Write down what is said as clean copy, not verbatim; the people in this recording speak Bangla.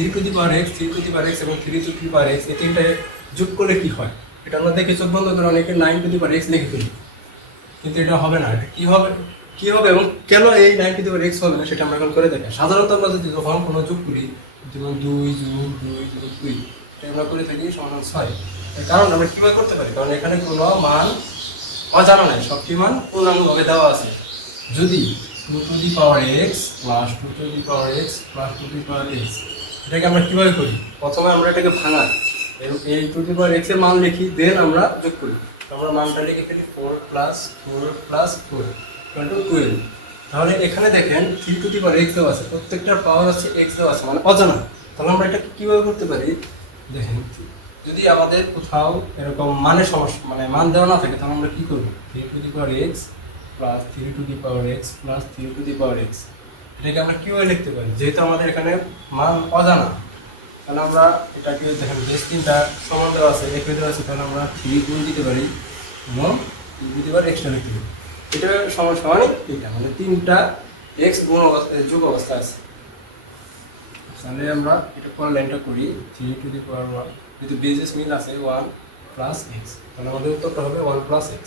Three to the power x, three to the power x এবং three to the power x, এই তিনটে যোগ করলে কি হয়? এটা আমরা দেখে চোখ বন্ধ করে অনেকে nine two the power x লিখে ফেলি, কিন্তু এটা হবে না। এটা কি হবে এবং কেন এই nine two the power x হবে না সেটা আমরা এখন করে দেখি। সাধারণত আমরা যদি যখন কোনো যোগ করি, যেমন 2 যোগ 2 যোগ 2 এটা আমরা করে থাকি সমান 6। এর কারণ আমরা কীভাবে করতে পারি? কারণ এখানে কোনো মান অজানা নাই, সবটি মান পূর্ণাঙ্গভাবে দেওয়া আছে। যদি 2 two the power x plus 2 two the power x plus 2 two the power x, এটাকে আমরা কীভাবে করি? প্রথমে আমরা এটাকে ভাঙাই, এই 2 টু দি পাওয়ার এক্সের মান লিখি, দেন আমরা যোগ করি। আমরা মানটা লিখে ফেলি 4 প্লাস 4 প্লাস 4 12। তাহলে এখানে দেখেন 3 টু দি পাওয়ার এক্স দেওয়া আছে, প্রত্যেকটার পাওয়ার আছে এক্স দেওয়া আছে, মানে অজানা। তাহলে আমরা এটাকে কীভাবে করতে পারি? দেখেন, যদি আমাদের কোথাও এরকম মানের সমস্যা, মানে মান দেওয়া না থাকে, তাহলে আমরা কী করবো? 3 two the power x plus 3 two the power x plus 3 two the power x, এটাকে আমরা কীভাবে লিখতে পারি? যেহেতু আমাদের এখানে মান অজানা, তাহলে আমরা এটাকে দেখেন বেশ তিনটা সমান দেওয়া আছে, এক দেওয়া আছে, তাহলে আমরা 3 গুণ দিতে পারি এবং 3 টু দি পাওয়ার এক্সটা লিখতে পারি। এটা সমস্যা মানে এটা মানে তিনটা এক্স গুণ অবস্থা যোগ অবস্থা আছে। তাহলে আমরা এটা পরের লাইনটা করি, 3 টু দি পাওয়ার 1, যেহেতু বেজেস মিল আছে 1 প্লাস এক্স, তাহলে আমাদের উত্তরটা হবে 1 প্লাস এক্স।